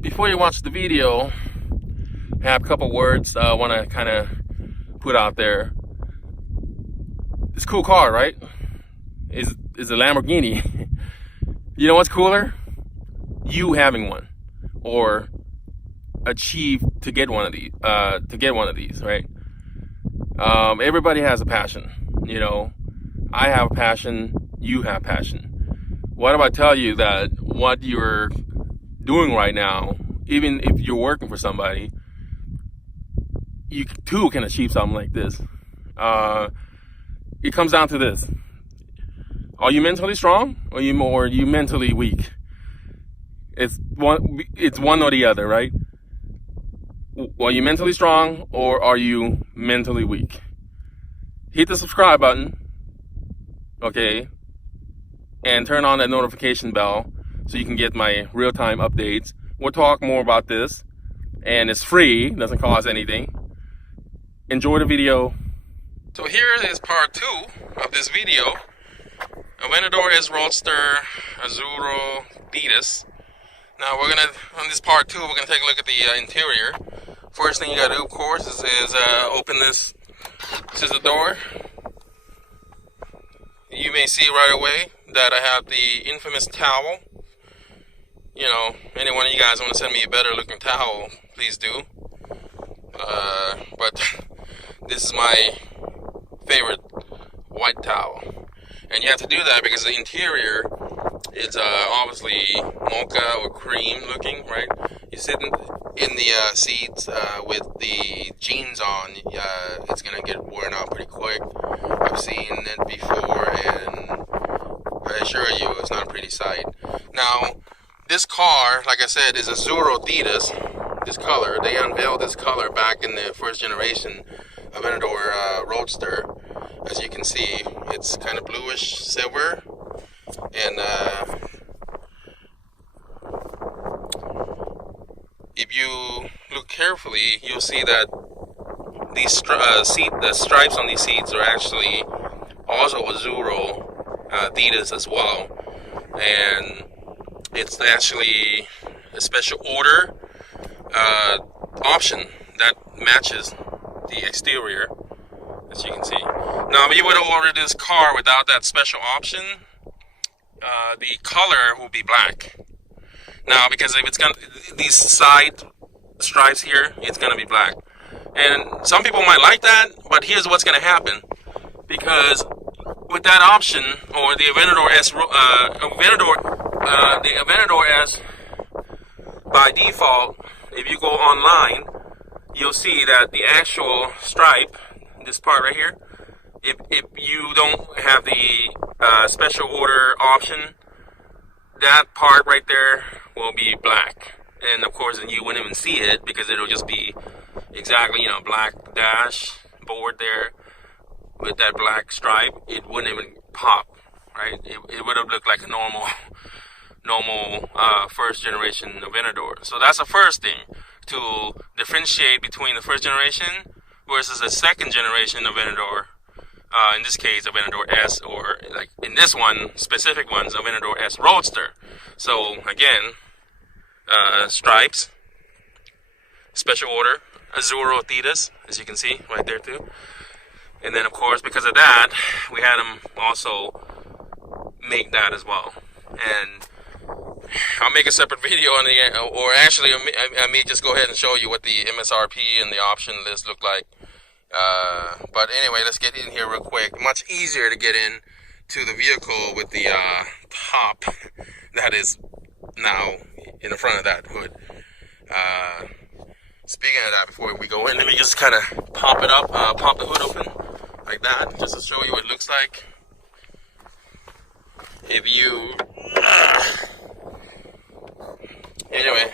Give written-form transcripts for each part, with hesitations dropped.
before you watch the video, I have a couple words I want to kind of put out there. It's a cool car, right? It's a Lamborghini. You know what's cooler? You having one, or achieve to get one of these. Right? Everybody has a passion. You know, I have a passion. You have passion. What if I tell you that what you're doing right now, even if you're working for somebody, you too can achieve something like this? It comes down to this: are you mentally strong, or are you mentally weak? It's one or the other, right? Are you mentally strong, or are you mentally weak? Hit the subscribe button, okay, and turn on that notification bell so you can get my real-time updates. We'll talk more about this, and it's free, doesn't cost anything. Enjoy the video. So here is part 2 of this video. Aventador S Roadster AZZURO THETYS. Now on this part 2, we're gonna take a look at the interior. First thing you gotta do, of course, is open this. This is the door. You may see right away that I have the infamous towel. You know, any one of you guys want to send me a better looking towel, please do. But this is my favorite white towel. And you have to do that because the interior is obviously mocha or cream looking, right? You're sitting in the seats with the jeans on. It's going to get worn out pretty quick. I've seen it before, and I assure you it's not a pretty sight. Now, this car, like I said, is AZZURO THETYS. This color, they unveiled this color back in the first generation Aventador Roadster. As you can see, it's kind of bluish silver, and if you look carefully, you'll see that these the stripes on these seats are actually also AZZURO THETYS as well, and it's actually a special order option that matches the exterior, as you can see. Now, if you would have ordered this car without that special option, the color will be black. Now, because if it's got these side stripes here, it's going to be black. And some people might like that, but here's what's going to happen. Because with that option, or the Aventador S, by default, if you go online, you'll see that the actual stripe, this part right here, if you don't have the special order option, that part right there will be black. And of course, you wouldn't even see it because it'll just be exactly, black dash board there with that black stripe. It wouldn't even pop, right? It would have looked like a normal first generation Aventador. So that's the first thing, to differentiate between the first generation versus the second generation Aventador. In this case, Aventador S, or like in this one, specific one's Aventador S Roadster. So again, stripes, special order, AZZURO THETYS, as you can see right there too. And then of course, because of that, we had them also make that as well. And I'll make a separate video on the, or actually I may just go ahead and show you what the MSRP and the option list look like. But anyway, let's get in here real quick. Much easier to get in to the vehicle with the top that is now in the front of that hood. Speaking of that, before we go in, let me just kind of pop it up, pop the hood open like that, just to show you what it looks like. If you anyway,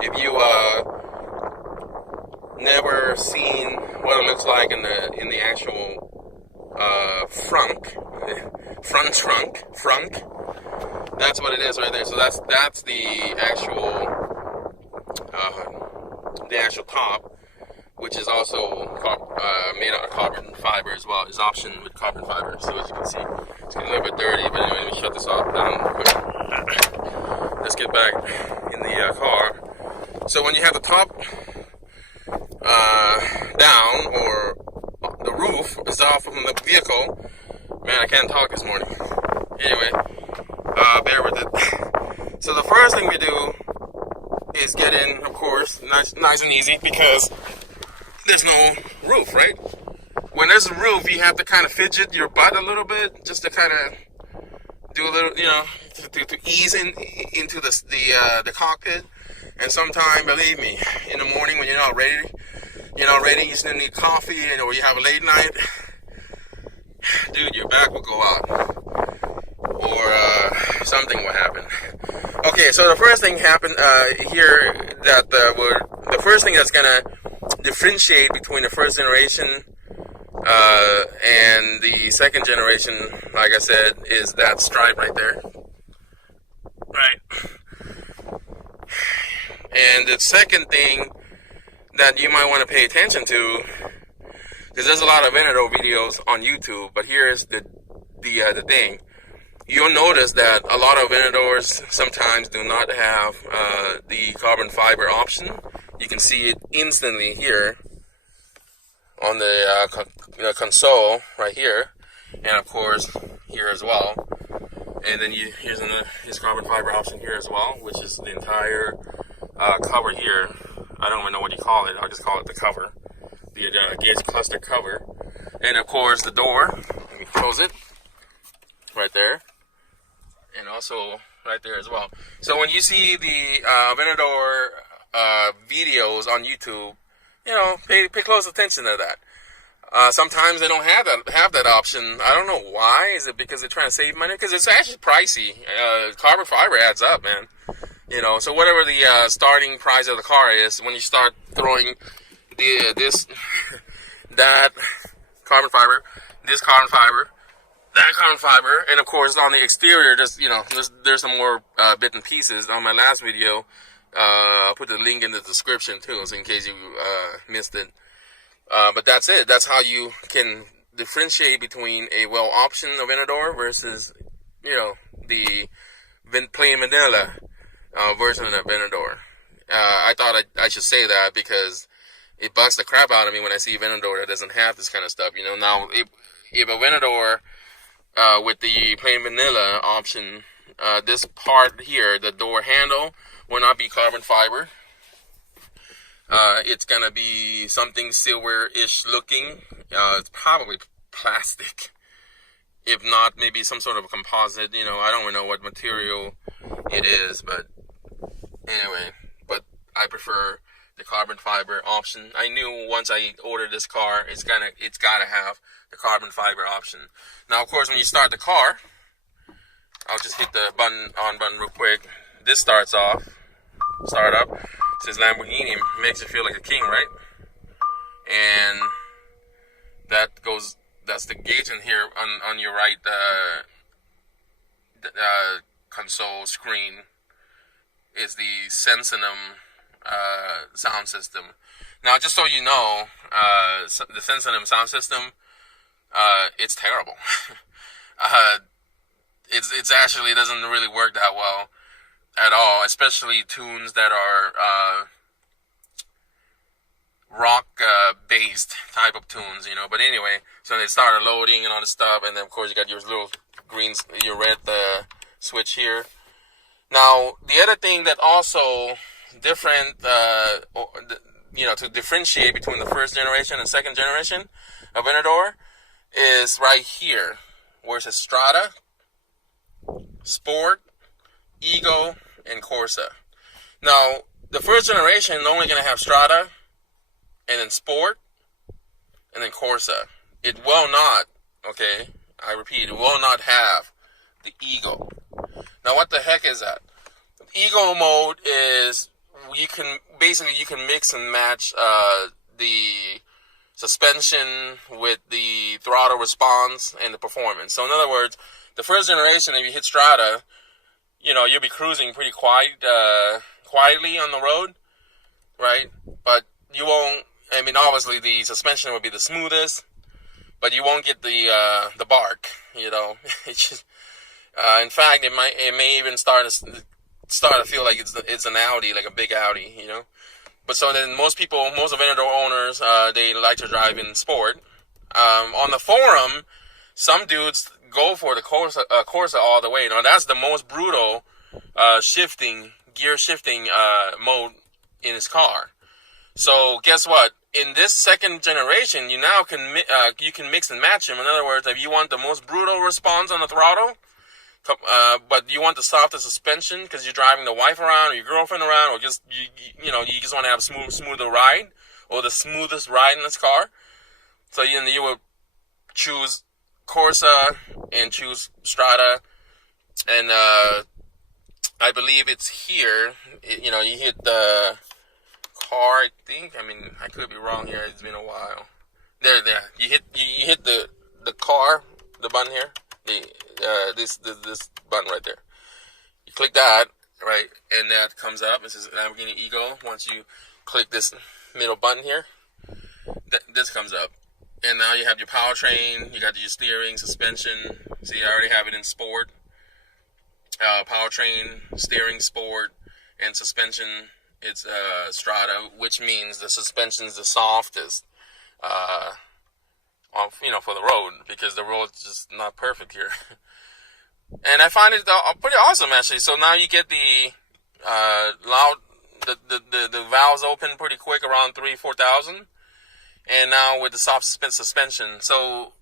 if you never seen what it looks like in the actual front trunk, that's what it is right there. So that's the actual top, which is also made out of carbon fiber as well. It's optioned with carbon fiber. So as you can see, it's getting a little bit dirty, but anyway, let me shut this off down quick. let's get back in the car. So when you have the top down, or the roof is off from the vehicle, man, I can't talk this morning. Anyway, bear with it. So the first thing we do is get in, of course, nice and easy, because there's no roof, right? When there's a roof, you have to kind of fidget your butt a little bit, just to kind of do a little, to ease into the cockpit. And sometimes, believe me, in the morning when you're not ready, you still need coffee, or you have a late night, dude, your back will go out, or something will happen. Okay, so the first thing happened here, that the first thing that's gonna differentiate between the first generation and the second generation, like I said, is that stripe right there, right? And the second thing that you might want to pay attention to, because there's a lot of Aventador videos on YouTube, but here's the thing. You'll notice that a lot of Aventadors sometimes do not have the carbon fiber option. You can see it instantly here on the console right here, and of course here as well. And then here's carbon fiber option here as well, which is the entire cover here. I don't even know what you call it. I'll just call it the cover, the gauge cluster cover. And of course the door. Let me close it right there, and also right there as well. So when you see the Aventador videos on YouTube, pay close attention to that. Sometimes they don't have that option. I don't know why. Is it because they're trying to save money? Because it's actually pricey. Carbon fiber adds up, man. So whatever the starting price of the car is, when you start throwing that carbon fiber, this carbon fiber, that carbon fiber, and of course on the exterior, there's some more bits and pieces. On my last video, I'll put the link in the description too, so in case you missed it. But that's it. That's how you can differentiate between a well-optioned Aventador versus, the plain vanilla version of Aventador. I thought I should say that because it bugs the crap out of me when I see Aventador that doesn't have this kind of stuff. Now if Aventador with the plain vanilla option, this part here, the door handle, will not be carbon fiber. It's gonna be something silver-ish looking. It's probably plastic. If not, maybe some sort of a composite. I don't know what material it is, but anyway. But I prefer the carbon fiber option. I knew once I ordered this car, it's gotta have the carbon fiber option. Now, of course, when you start the car, I'll just hit the on button real quick. This starts off. Start up. It says Lamborghini. Makes you feel like a king, right? And that's the gauge in here on your right console screen is the Sensinum sound system. Now, just so you know, the Sensinum sound system, it's terrible. It's actually doesn't really work that well at all, especially tunes that are rock based type of tunes, But anyway, so they started loading and all this stuff, and then of course you got your little your red switch here. Now the other thing that also different, to differentiate between the first generation and second generation of Aventador is right here, where it says Strada, Sport, Ego, and Corsa. Now, the first generation is only going to have Strada, and then Sport, and then Corsa. It will not, okay, I repeat, it will not have the Ego. Now, what the heck is that? Ego mode is, you can mix and match the suspension with the throttle response and the performance. So in other words, the first generation, if you hit Strada, you'll be cruising pretty quietly on the road, right? But you won't, obviously the suspension will be the smoothest, but you won't get the bark, It's just, in fact, it may even start start to feel like it's an Audi, like a big Audi, you know. But so then most Aventador owners, they like to drive in sport. On the forum, some dudes go for the Corsa all the way. Now that's the most brutal gear shifting mode in his car. So guess what? In this second generation, you now can mix and match them. In other words, if you want the most brutal response on the throttle, but you want the softest suspension because you're driving the wife around or your girlfriend around, or just you just want to have a smoother ride, or the smoothest ride in this car. So you would choose Corsa and choose Strada, and I believe it's here. You hit the car. I think. I mean, I could be wrong here. It's been a while. There. You hit the car, the button here. This button right there. You click that, right, and that comes up. It says Lamborghini Ego. Once you click this middle button here, this comes up. And now you have your powertrain, you got your steering, suspension. See, I already have it in sport. Powertrain, steering, sport, and suspension, it's Strada, which means the suspension's the softest, for the road, because the road's just not perfect here. And I find it pretty awesome, actually. So now you get the the valves open pretty quick, around 3,000-4,000. And now with the soft suspension. So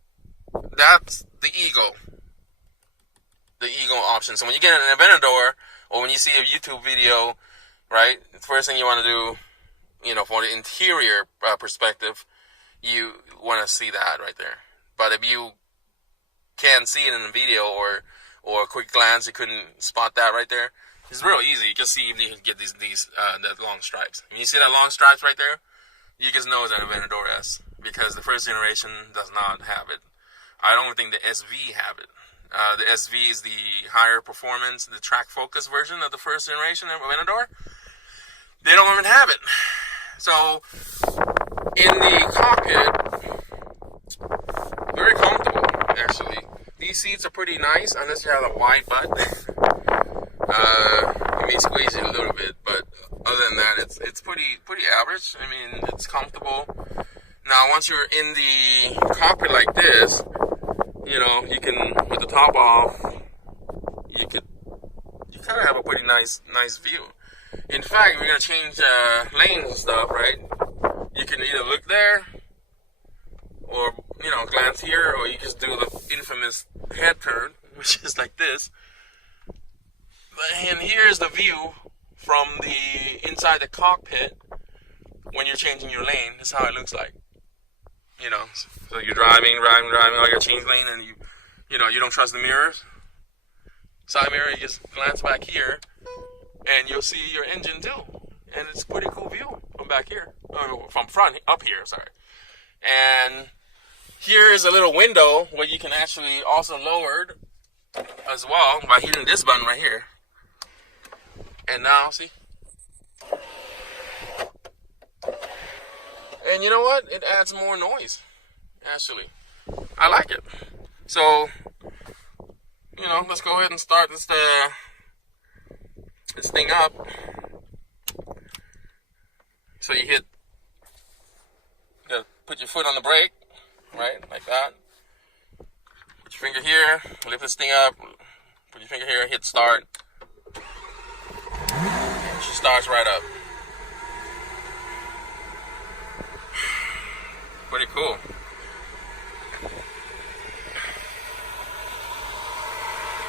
that's the Ego option. So when you get an Aventador, or when you see a YouTube video, right, the first thing you want to do, for the interior perspective, you want to see that right there. But if you can't see it in the video, or a quick glance, you couldn't spot that right there, it's real easy. You can see if you can get these that long stripes. When you see that long stripes right there, you just know it's an Aventador S, because the first generation does not have it. I don't think the SV have it. The SV is the higher performance, the track focus version of the first generation of Aventador. They don't even have it. So in the cockpit, very comfortable, actually. These seats are pretty nice, unless you have a wide butt. It may squeeze you a little bit, but other than that, it's pretty average. I mean, it's comfortable. Now, once you're in the cockpit like this, you can, with the top off, you kind of have a pretty nice view. In fact, if you're gonna change lanes and stuff, right? You can either look there, or glance here, or you just do the infamous head turn, which is like this. And here's the view from the inside the cockpit when you're changing your lane. This is how it looks like. So you're driving, like a change lane, and you don't trust the mirrors. Side mirror, you just glance back here, and you'll see your engine too. And it's a pretty cool view from back here, from front up here. Sorry. And here is a little window where you can actually also lower it as well by hitting this button right here. And now, see? And you know what? It adds more noise, actually. I like it. So, let's go ahead and start this thing up. So you put your foot on the brake, right? Like that. Put your finger here, lift this thing up, put your finger here, hit start. And she starts right up. Pretty cool.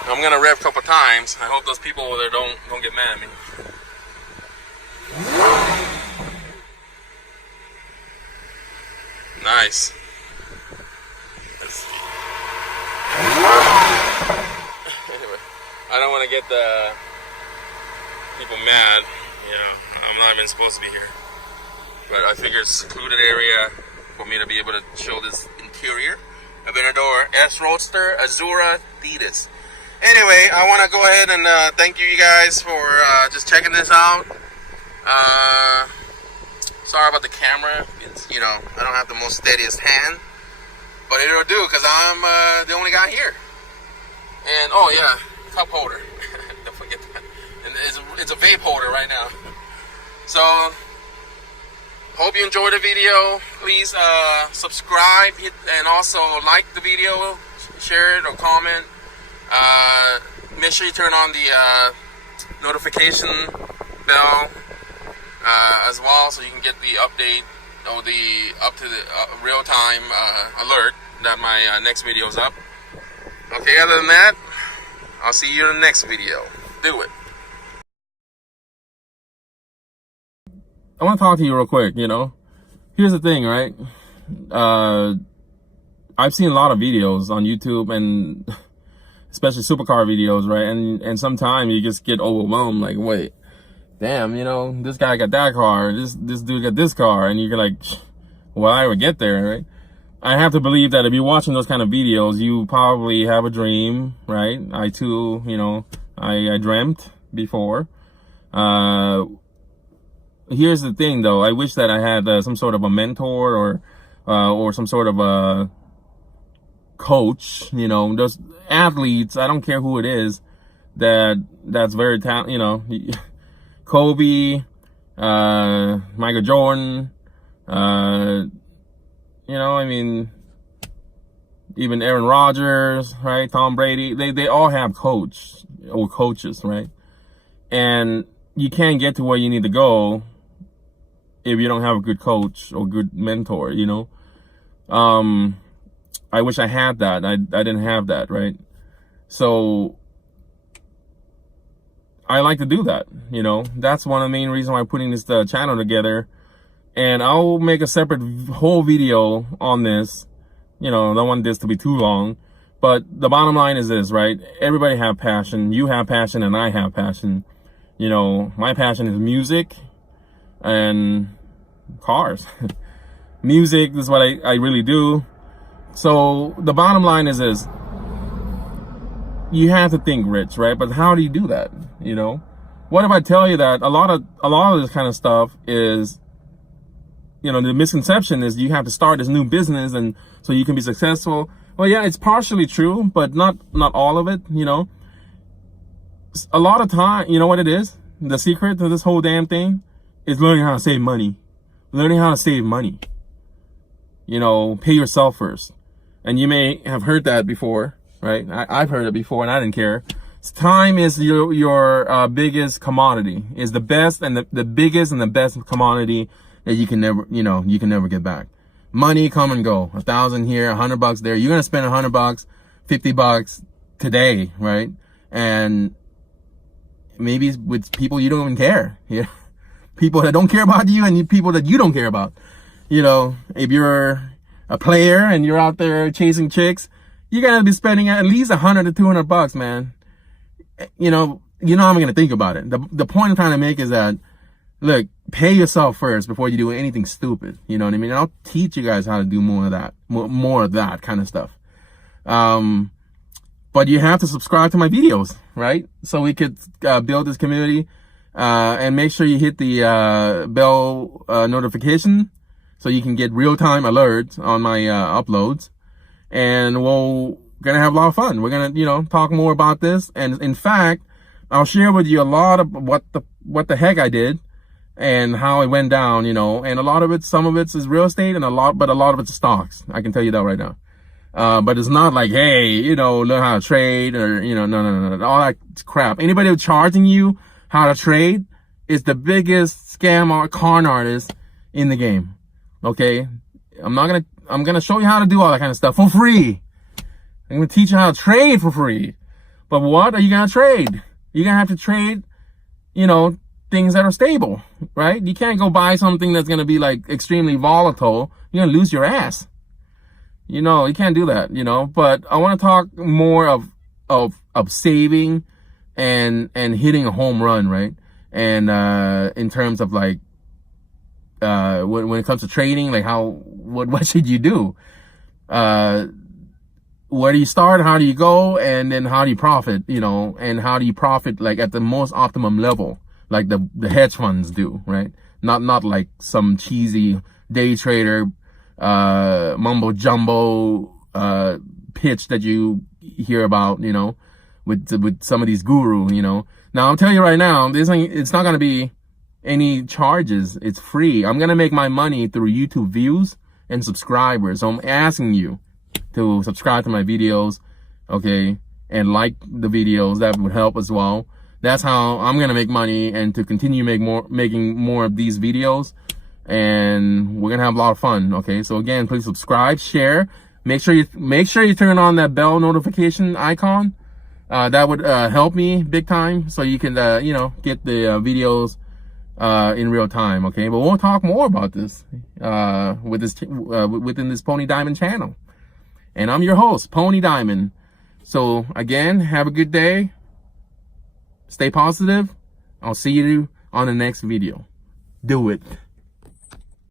I'm gonna rev a couple times. I hope those people over there don't get mad at me. Nice. Let's see. Anyway, I don't want to get the people mad. I'm not even supposed to be here. But I figure it's a secluded area for me to be able to show this interior. Aventador S Roadster AZZURO THETYS. Anyway, I want to go ahead and thank you guys for just checking this out. Sorry about the camera. It's, I don't have the most steadiest hand, but it'll do because I'm the only guy here. And oh yeah, cup holder. Don't forget that. And it's a vape holder right now. So hope you enjoyed the video. Please subscribe, and also like the video, share it or comment. Make sure you turn on the notification bell as well, so you can get the update or the up to the real-time alert that my next video is up. Okay, other than that, I'll see you in the next video. Do it. I want to talk to you real quick. Here's the thing, right? I've seen a lot of videos on YouTube, and especially supercar videos, right? And sometimes you just get overwhelmed, like, wait, damn, this guy got that car, this dude got this car, and you're like, well, I would get there, right? I have to believe that if you're watching those kind of videos, you probably have a dream, right? I too, I dreamt before. Here's the thing, though. I wish that I had some sort of a mentor or some sort of a coach. Those athletes, I don't care who it is, that's very talented. Kobe, Michael Jordan, even Aaron Rodgers, right? Tom Brady, they all have coaches, right? And you can't get to where you need to go if you don't have a good coach or good mentor, I wish I had that. I didn't have that, right? So I like to do that, That's one of the main reasons why I'm putting this channel together. And I'll make a separate whole video on this. Don't want this to be too long. But the bottom line is this, right? Everybody have passion. You have passion and I have passion. My passion is music and cars. Music is what I really do. So the bottom line is this. You have to think rich, right? But how do you do that? What if I tell you that a lot of this kind of stuff is, the misconception is you have to start this new business and so you can be successful. Well, yeah, it's partially true, but not all of it, A lot of time, you know what it is? The secret to this whole damn thing is learning how to save money. Learning how to save money. Pay yourself first. And you may have heard that before, right? I've heard it before and I didn't care. Time is your biggest commodity. Is the best and the biggest and the best commodity that you can never get back. Money come and go. 1,000 here, $100 there. You're gonna spend $100, $50 today, right? And maybe with people you don't even care. Yeah, people that don't care about you and people that you don't care about. If you're a player and you're out there chasing chicks, you're gonna be spending at least $100 to $200, man. I'm gonna think about it. The point I'm trying to make is that, look, pay yourself first before you do anything stupid. You know what I mean? And I'll teach you guys how to do more of that kind of stuff. But you have to subscribe to my videos, right? So we could build this community. And make sure you hit the bell notification so you can get real-time alerts on my uploads. And we're gonna have a lot of fun. We're gonna, talk more about this. And in fact, I'll share with you a lot of what the heck I did and how it went down, and a lot of it, some of it is real estate and a lot of it's stocks. I can tell you that right now. But it's not like, hey, learn how to trade or, no. All that crap. Anybody who's charging you how to trade is the biggest scam or con artist in the game. Okay? I'm gonna show you how to do all that kind of stuff for free. I'm gonna teach you how to trade for free. But what are you gonna trade? You're gonna have to trade, things that are stable, right? You can't go buy something that's gonna be like extremely volatile. You're gonna lose your ass. You can't do that, but I want to talk more of saving and hitting a home run, right? And, in terms of like, when it comes to trading, like what should you do? Where do you start? How do you go? And then how do you profit, and how do you profit like at the most optimum level, like the hedge funds do, right? Not like some cheesy day trader, mumbo jumbo, pitch that you hear about, with some of these guru, you know. Now I'm telling you right now, it's not gonna be any charges. It's free. I'm gonna make my money through YouTube views and subscribers. So I'm asking you to subscribe to my videos, okay, and like the videos. That would help as well. That's how I'm gonna make money, and to continue making more of these videos, and we're gonna have a lot of fun. Okay, so again, please subscribe, share. Make sure you turn on that bell notification icon. That would help me big time, so you can you know, get the videos in real time. Okay, but we'll talk more about this within this Pony Diamond channel. And I'm your host, Pony Diamond. So again, have a good day. Stay positive. I'll see you on the next video. Do it.